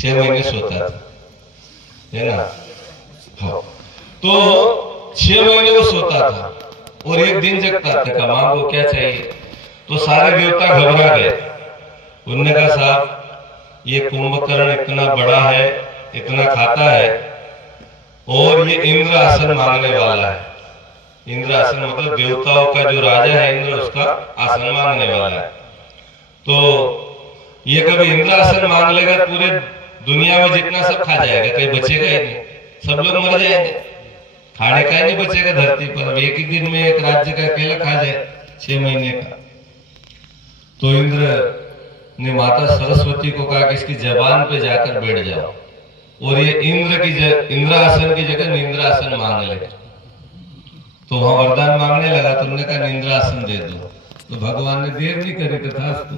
6 महीने सोता था, है ना। हाँ, तो 6 महीने वो सोता था और एक दिन जगता था। कहा मां को क्या चाहिए? तो सारे देवता घबरा गए। उन्होंने कहा साहब ये कुंभकर्ण इतना बड़ा है, इतना खाता है और ये इंद्र आसन मांगने वाला है। इंद्र आसन मतलब देवताओं का जो राजा है इंद्र, उसका आसन मांगने वाला है। तो ये कभी इंद्र आसन मांग लेगा, पूरे दुनिया में जितना सब खा जाएगा, कहीं बचेगा ही नहीं, सब लोग मर जाएंगे, खाने का ही नहीं बचेगा धरती पर। एक ही दिन में एक राज्य का अकेला खा जाए 6 महीने का। तो इंद्र ने माता सरस्वती को कहा कि इसकी जबान पे जाकर बैठ जाओ और ये इंद्रासन की जगह निंद्रासन मांग ले। तो वहां वरदान मांगने लगा, तुमने कहा निंद्रासन दे दो। तो भगवान ने देर नहीं करी, तथास्तु,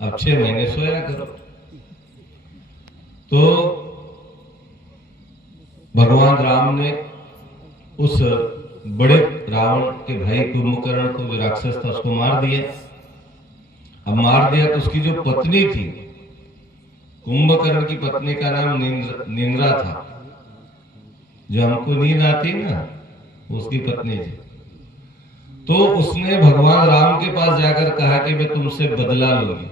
अब 6 महीने सोया करो। तो भगवान राम ने उस बड़े रावण के भाई कुंभकर्ण को, जो राक्षस था, उसको मार दिया। अब मार दिया तो उसकी जो पत्नी थी, कुंभकर्ण की पत्नी का नाम निंद्रा था। जो हमको नींद आती ना, उसकी पत्नी थी। तो उसने भगवान राम के पास जाकर कहा कि मैं तुमसे बदला लूंगी।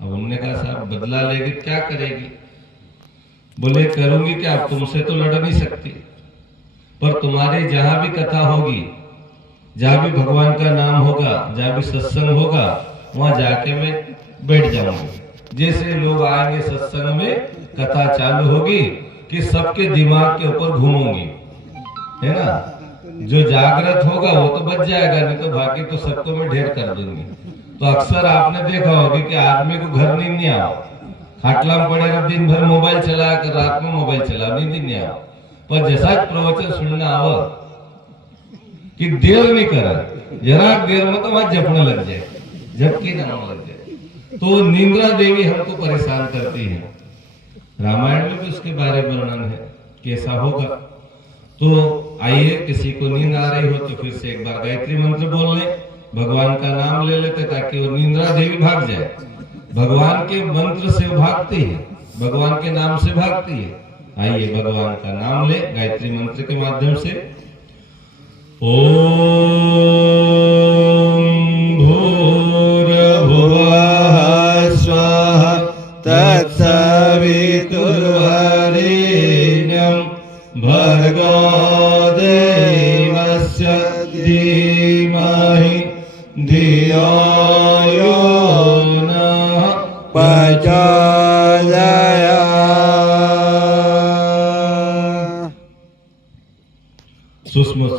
अब उन्होंने कहा साहब बदला लेगी, क्या करेगी? बोले करूंगी क्या, अब तुमसे तो लड़ नहीं सकती, पर तुम्हारी जहां भी कथा होगी, जहां भी भगवान का नाम होगा, जहां भी सत्संग होगा, वहां जाके मैं बैठ जाऊंगी। जैसे लोग आएंगे सत्संग में, कथा चालू होगी कि सबके दिमाग के ऊपर घूमूंगी, है ना। जो जागृत होगा वो तो बच जाएगा, नहीं तो बाकी तो सबको मैं ढेर कर दूंगी। तो अक्सर आपने देखा होगा कि आदमी को घर नींद नहीं आओ, खाटला में पड़ेगा, दिन भर मोबाइल चला कर, रात में मोबाइल चला, नींद नहीं आओ। पर जैसा प्रवचन सुनना आओ कि देर नहीं करा, जरा देर में तो वहां जपने लग जाए, जबकि ना लग जाए। तो निंद्रा देवी हमको परेशान करती है। रामायण में भी उसके बारे में वर्णन है कैसा होगा। तो आइए, किसी को नींद आ रही हो तो फिर से एक बार गायत्री मंत्र बोल ले, भगवान का नाम ले लेते, ताकि वो निंद्रा देवी भाग जाए। भगवान के मंत्र से भागती है, भगवान के नाम से भागती है। आइए भगवान का नाम ले गायत्री मंत्र के माध्यम से। ओम भूर्भुवः स्वः तत्सवितुर्वरेण्यं भर्गो देवस्य धीमहि धियो यो नः प्रचोदयात्।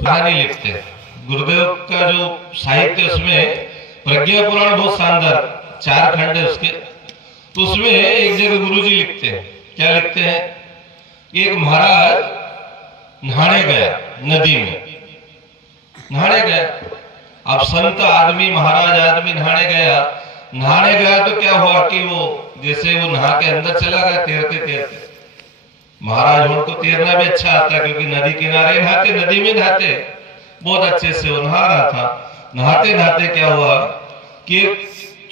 कहानी लिखते हैं गुरुदेव का जो साहित्य, उसमें प्रज्ञा पुराण बहुत शानदार, 4 खंड है उसके। तो उसमें एक जगह गुरुजी लिखते हैं, क्या लिखते हैं? एक महाराज नहाने गया, नदी में नहाने गया। अब संत आदमी, महाराज आदमी नहाने गया तो क्या हुआ कि वो जैसे वो नहा के अंदर चला गया, तैरते तैरते। महाराज उनको तैरना भी अच्छा आता है, क्योंकि नदी किनारे नहाते, नदी में नहाते, बहुत अच्छे से वो नहा रहा था। नहाते नहाते क्या हुआ कि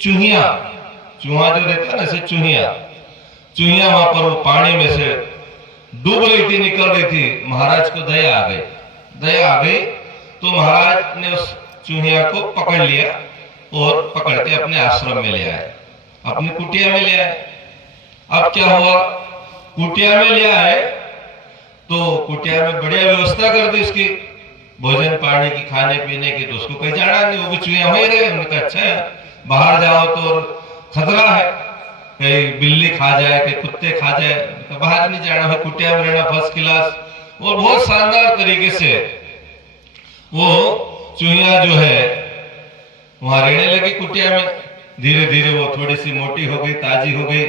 चूहा जो रहता है ना, ऐसे चूहिया वहां पर वो पानी में से डूब रही थी, निकल रही थी। महाराज को दया आ गई तो महाराज ने उस चूहिया को पकड़ लिया और पकड़ के अपने आश्रम में ले आए, अपनी कुटिया में ले आए। अब क्या हुआ, कुटिया में ले आए तो कुटिया में बढ़िया व्यवस्था कर दी उसकी, भोजन पानी की, खाने पीने की। तो उसको कहीं जाना नहीं, वो भी चूहिया वहीं रहे। उन्होंने कहा अच्छा है, बाहर जाओ तो खतरा है, कहीं बिल्ली खा जाए, कहीं कुत्ते खा जाए, तो बाहर नहीं जाना है, कुटिया में रहना फर्स्ट क्लास। और बहुत शानदार तरीके से वो चूहिया जो है वहां रहने लगी कुटिया में। धीरे धीरे वो थोड़ी सी मोटी हो गई, ताजी हो गई,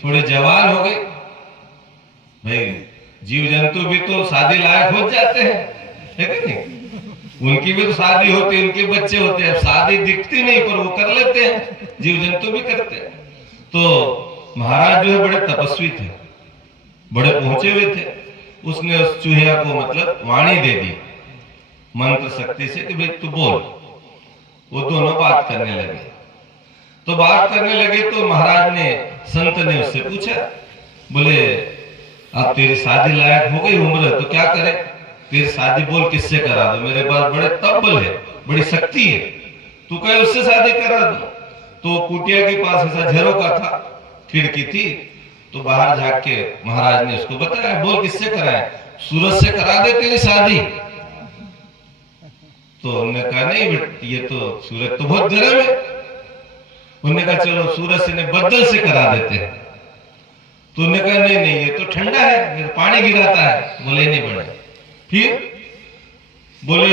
थोड़ी जवान हो गई। भाई जीव जंतु भी तो शादी लायक हो जाते हैं, है कि नहीं? उनकी भी तो शादी होती है, उनके बच्चे होते हैं। शादी दिखती नहीं पर वो कर लेते हैं, जीव जंतु भी करते हैं। तो महाराज जो है बड़े तपस्वी थे, बड़े पहुंचे हुए थे। उसने उस चूहिया को मतलब वाणी दे दी मंत्र शक्ति से कि भाई तू बोल। वो दोनों बात करने लगे। तो महाराज ने, संत ने उससे पूछा बोले अब तेरी शादी लायक हो गई उम्र तो क्या करे, तेरी शादी बोल किससे करा दो, मेरे पास बड़े तब्बल है, बड़ी शक्ति है, तू कहे उससे शादी करा दो। तो कुटिया के पास ऐसा झरोका था, खिड़की थी, तो बाहर झाँक के महाराज ने उसको बताया, बोल किससे कराए, सूरज से करा दे तेरी शादी। तो उन्होंने कहा नहीं बेटा, ये तो सूरज तो बहुत गर्म है। उन्होंने कहा चलो सूरज से नहीं बदल से करा देते हैं। तो उन्होंने कहा नहीं नहीं, ये तो ठंडा है, ये पानी गिराता है। बोले नहीं बड़े। फिर बोले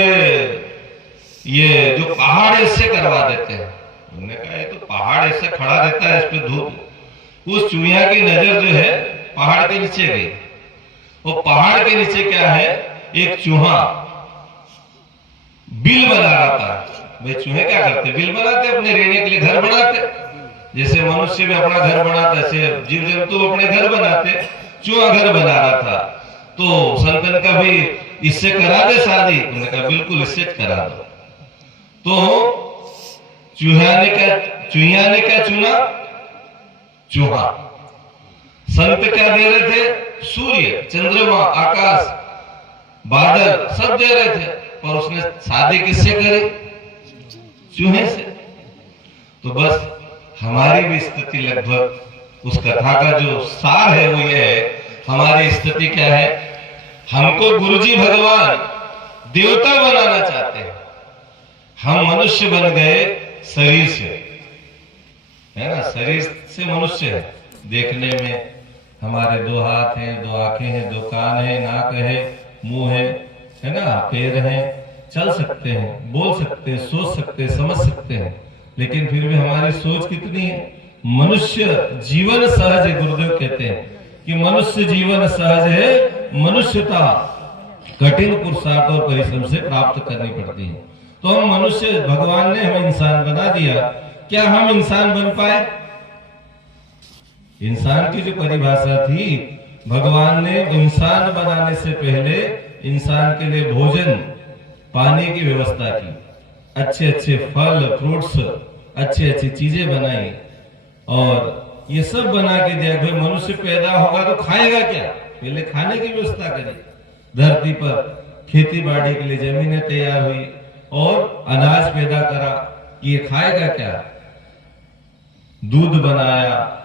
ये जो पहाड़ है इससे करवा देते हैं। उन्होंने कहा ये तो पहाड़ ऐसे खड़ा रहता है, इस पे धूप। उस चूहिया की नजर जो है पहाड़ के नीचे गई। वो पहाड़ के नीचे क्या है, एक चूहा बिल बना रहा था। भाई चूहे क्या करते, बिल बनाते, अपने रहने के लिए घर बनाते। जैसे मनुष्य भी अपना घर बनाता है, ऐसे जीव जंतु अपने घर बनाते, चूहा घर बना रहा था। तो संतन का भी इससे करा दे शादी। उन्होंने कहा बिल्कुल इससे करा दो। तो चूहिया ने क्या चुना, चूहा। संत क्या दे रहे थे, सूर्य, चंद्रमा, आकाश, बादल सब दे रहे थे, पर उसने शादी किससे करी, चूहे से। तो बस हमारी भी स्थिति लगभग उस कथा का जो सार है वो ये है, हमारी स्थिति क्या है, हमको गुरुजी भगवान देवता बनाना चाहते हैं। हम मनुष्य बन गए शरीर से, है ना, शरीर से मनुष्य है। देखने में हमारे 2 हाथ हैं, 2 आंखें हैं, 2 कान है, नाक है, मुंह है ना, पैर हैं, चल सकते हैं, बोल सकते हैं, सोच सकते हैं, समझ सकते हैं, लेकिन फिर भी हमारी सोच कितनी है। मनुष्य जीवन सहज है। गुरुदेव कहते हैं कि मनुष्य जीवन सहज है, मनुष्यता कठिन पुरुषार्थ और परिश्रम से प्राप्त करनी पड़ती है। तो हम मनुष्य, भगवान ने हमें इंसान बना दिया, क्या हम इंसान बन पाए? इंसान की जो परिभाषा थी, भगवान ने इंसान बनाने से पहले इंसान के लिए भोजन पानी की व्यवस्था की, अच्छे अच्छे फल फ्रूट्स, अच्छी अच्छी चीजें बनाई, और ये सब बना के दिया। भाई मनुष्य पैदा होगा तो खाएगा क्या, पहले खाने की व्यवस्था करी। धरती पर खेती बाड़ी के लिए जमीनें तैयार हुई और अनाज पैदा करा, ये खाएगा क्या। दूध बनाया,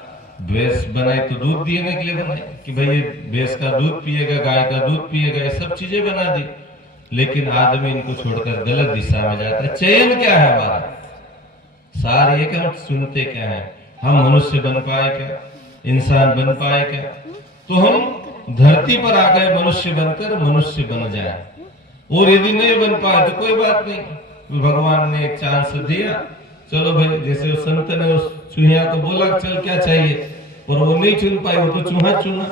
भैंस बनाई तो दूध देने के लिए बनाई कि भाई ये भैंस का दूध पिएगा, गाय का दूध पिएगा, ये सब चीजें बना दी। लेकिन आदमी इनको छोड़कर गलत दिशा में जाता है। चयन क्या है हमारा, सारे एक हम सुनते क्या है, हम मनुष्य बन पाए क्या, इंसान बन पाए क्या। तो हम धरती पर आ गए मनुष्य बनकर, मनुष्य बन जाए। और यदि नहीं बन पाए तो कोई बात नहीं, भगवान ने एक चांस दिया, चलो भाई। जैसे उस संत ने उस चूहिया को बोला चल क्या चाहिए, और वो नहीं चुन पाई, वो तो चूहा चुना।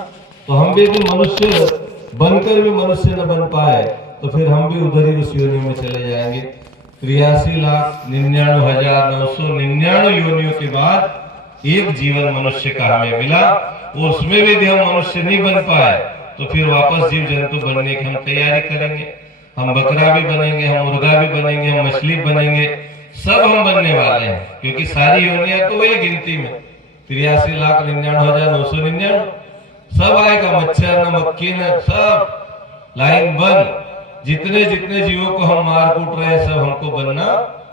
तो हम भी मनुष्य बनकर भी मनुष्य न बन पाए तो फिर हम भी उधर ही उस योनि में चले जाएंगे। 83,99,999 योनियों के बाद एक जीवन मनुष्य का हमें मिला, और उसमें भी यदि हम मनुष्य नहीं बन पाए तो फिर वापस जीव जंतु बनने की हम तैयारी करेंगे। हम बकरा भी बनेंगे, हम मुर्गा भी बनेंगे, हम मछली बनेंगे, सब हम बनने वाले हैं, क्योंकि सारी योनियां तो वही गिनती में 83,99,999 सब आएगा। मच्छर न मक्खी न सब लाइन बंद। जितने जितने जीवों को हम मार कूट रहे हैं सब हमको बनना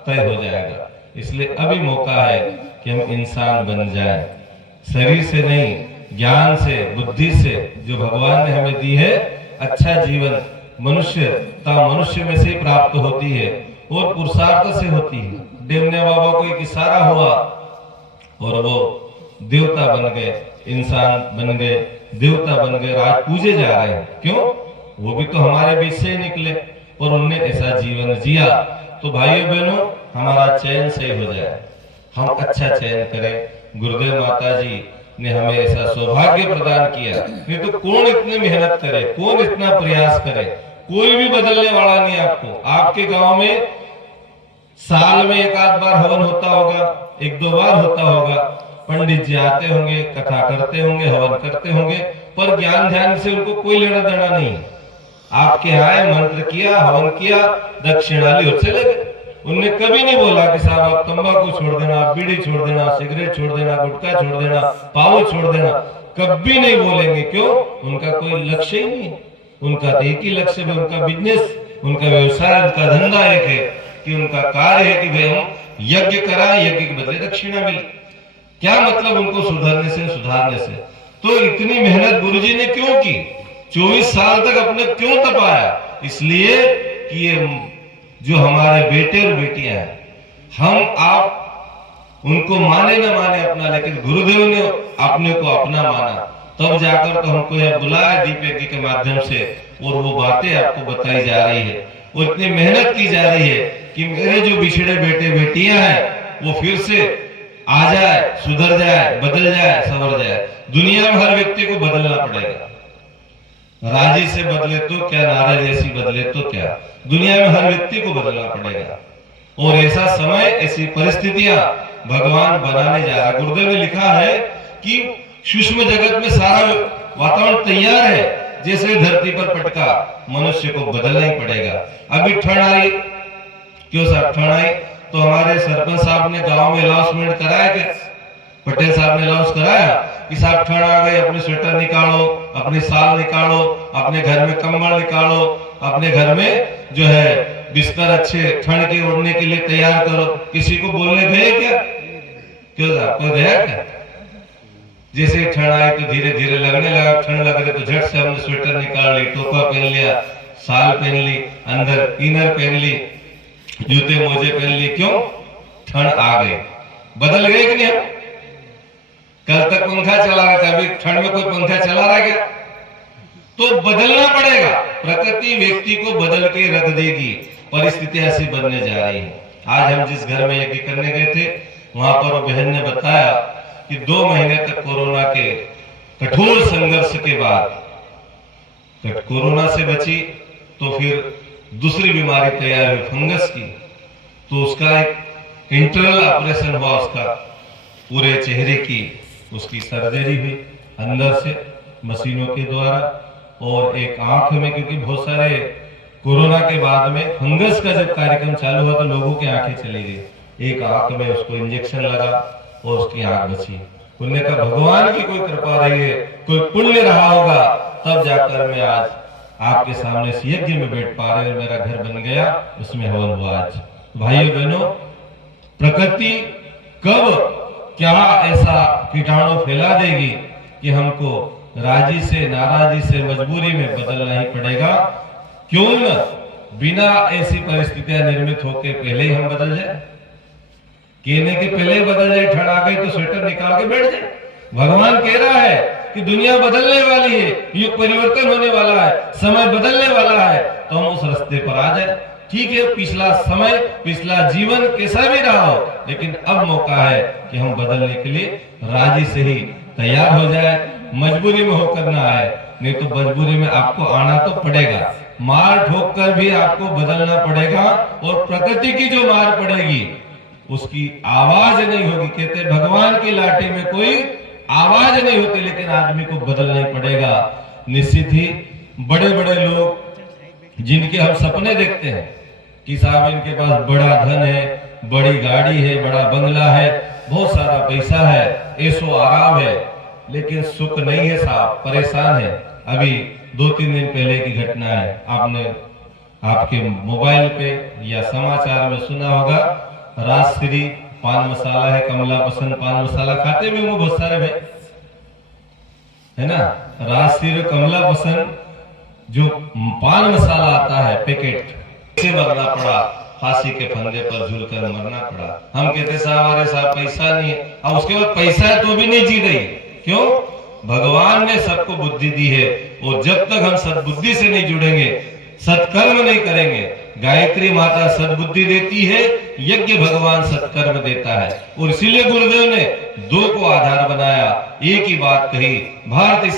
तय हो जाएगा। इसलिए अभी मौका है कि हम इंसान बन जाएं, शरीर से नहीं, ज्ञान से, बुद्धि से, जो भगवान ने हमें दी है। अच्छा जीवन मनुष्यता मनुष्य में से प्राप्त होती है और पुरुषार्थ से होती है। डेमने बाबा को एक इशारा हुआ और वो देवता बन गए, इंसान बन गए, देवता बन गए, आज पूजे जा रहे हैं। क्यों? वो भी तो हमारे बीच से ही निकले और उनने ऐसा जीवन जिया। तो भाइयों बहनों, हमारा चयन सही हो जाए, हम अच्छा चयन करें। गुरुदेव माता जी ने हमें ऐसा सौभाग्य प्रदान किया। नहीं तो कौन इतनी मेहनत करे, कौन इतना प्रयास करे, कोई भी बदलने वाला नहीं। आपको आपके गांव में साल में 1 आध बार हवन होता होगा, 1-2 बार होता होगा, पंडित जी आते होंगे, कथा करते होंगे, हवन करते होंगे, पर ज्ञान ध्यान से उनको कोई लेना देना नहीं। आपके आए, मंत्र किया, हवन किया, दक्षिणा ली और चले गए। उनने कभी नहीं बोला कि साहब आप तंबाकू छोड़ देना, आप बीड़ी छोड़ देना, सिगरेट छोड़ देना, गुटखा छोड़ देना, पाउच छोड़ देना, कभी नहीं बोलेंगे। क्यों? उनका कोई लक्ष्य ही नहीं है। उनका एक ही लक्ष्य है, उनका बिजनेस, उनका व्यवसाय, उनका धंधा एक है कि उनका कार्य है कि भाई हम यज्ञ कराएं, यज्ञ के बदले दक्षिणा मिले। क्या मतलब उनको सुधरने से, सुधारने से? तो इतनी मेहनत गुरुजी ने क्यों की? 24 साल तक अपने क्यों तपाया? इसलिए कि ये जो हमारे बेटे और बेटियां हैं, हम आप उनको माने न माने अपना, लेकिन गुरुदेव ने अपने को अपना माना, तब जाकर तो हमको यह बुलाया दीप यज्ञ के माध्यम से, और वो बातें आपको बताई जा रही है, और इतनी मेहनत की जा रही है कि मेरे जो बिछड़े बेटे बेटियां हैं वो फिर से आ जाए, सुधर जाए, बदल जाए, संवर जाए। दुनिया में हर व्यक्ति को बदलना पड़ेगा। राजी से बदले तो क्या, नारे जैसी बदले तो क्या, दुनिया में हर व्यक्ति को बदलना पड़ेगा। और ऐसा समय, ऐसी परिस्थितियां भगवान बनाने जा रहा है। गुरुदेव ने लिखा है कि सूक्ष्म जगत में सारा वातावरण तैयार है, जैसे धरती पर पटका, मनुष्य को बदलना ही पड़ेगा। अभी ठंड आई, क्यों साहब ठंड आई? तो हमारे सरपंच साहब ने गांव में अनाउंसमेंट कराया कि पटेल साहब ने अनाउंस कराया कि साहब ठंड आ गई, अपने स्वेटर निकालो, अपने साल निकालो, अपने घर में कंबल निकालो, अपने घर में जो है बिस्तर अच्छे ठंड के ओढ़ने के लिए तैयार करो। किसी को बोलने गए क्या? क्यों साहब, कोई गया क्या? जैसे ठंड आई तो धीरे धीरे लगने लगा, ठंड लग रही तो झट से हमने स्वेटर निकाल ली, टोपा पहन लिया, साल पहन ली, अंदर इनर पहन ली, जूते मोजे पहन लिए। क्यों? ठंड आ गई। बदल गए कि नहीं? कल तक पंखा चला रहा था, अभी ठंड में कोई पंखा चला रहा है क्या? तो बदलना पड़ेगा। प्रकृति व्यक्ति को बदल के रख देगी। परिस्थितियां ऐसी बनने जा रही है। आज हम जिस घर में यज्ञ करने गए थे, वहां पर बहन ने बताया कि 2 महीने तक कोरोना के कठोर संघर्ष के बाद कोरोना से बची, तो फिर दूसरी बीमारी तैयार हुई फंगस की, तो उसका एक इंटरनल ऑपरेशन हुआ, उसका पूरे चेहरे की उसकी सर्जरी हुई अंदर से मशीनों के द्वारा, और एक आंख में, क्योंकि बहुत सारे कोरोना के बाद में फंगस का जब कार्यक्रम चालू हुआ तो लोगों की आंखें चली गई। एक आंख में उसको इंजेक्शन लगा और उसकी आंख बची। उन्होंने कहा भगवान की कोई कृपा रही है, कोई पुण्य रहा होगा, तब जाकर मैं आज आपके सामने इस यज्ञ में बैठ पा रहे, और मेरा घर बन गया, उसमें हवन हुआ। आज भाइयों बहनों, प्रकृति कब क्या ऐसा कीटाणु फैला देगी कि हमको राजी से, नाराजी से, मजबूरी में बदलना ही पड़ेगा। क्यों न बिना ऐसी परिस्थितियां निर्मित होके पहले ही हम बदल जाए, कहने के पहले ही बदल जाए। ठंड आ गई तो स्वेटर निकाल के बैठ जाए। भगवान कह रहा है कि दुनिया बदलने वाली है, युग परिवर्तन होने वाला है, समय बदलने वाला है, तो हम उस रास्ते पर आ जाए। ठीक है, पिछला समय, पिछला जीवन कैसा भी रहा हो, लेकिन अब मौका है कि हम बदलने के लिए राजी से ही तैयार हो जाए, मजबूरी में होकर ना आए। नहीं तो मजबूरी में आपको आना तो पड़ेगा, मार ठोक कर भी आपको बदलना पड़ेगा। और प्रकृति की जो मार पड़ेगी उसकी आवाज नहीं होगी। कहते भगवान की लाठी में कोई आवाज नहीं होती, लेकिन आदमी को बदलना ही पड़ेगा। निश्चित ही बड़े बड़े लोग जिनके हम सपने देखते हैं कि साहब इनके पास बड़ा धन है, बड़ी गाड़ी है, बड़ा बंगला है, बहुत सारा पैसा है, ऐशो आराम है, लेकिन सुख नहीं है साहब, परेशान है। अभी 2-3 दिन पहले की घटना है, आपने आपके मोबाइल पे या समाचार में सुना होगा। राजश्री पान मसाला है, कमला पसंद पान मसाला खाते भी होंगे बहुत सारे भाई, है ना। राजश्री और कमला पसंद जो पान मसाला आता है पैकेट, से मरना पड़ा, फांसी के फंदे पर झूलकर मरना पड़ा। हम कहते साहब अरे साहब पैसा नहीं है, अब उसके बाद पैसा है तो भी नहीं जी रही। क्यों? भगवान ने सबको बुद्धि दी है, और जब तक हम सद्बुद्धि से नहीं जुड़ेंगे, सत्कर्म नहीं करेंगे, गायत्री माता सद्बुद्धि देती है, यज्ञ भगवान सत्कर्म देता है। और इसीलिए गुरुदेव ने 2 को आधार बनाया, एक ही बात कही। भारतीय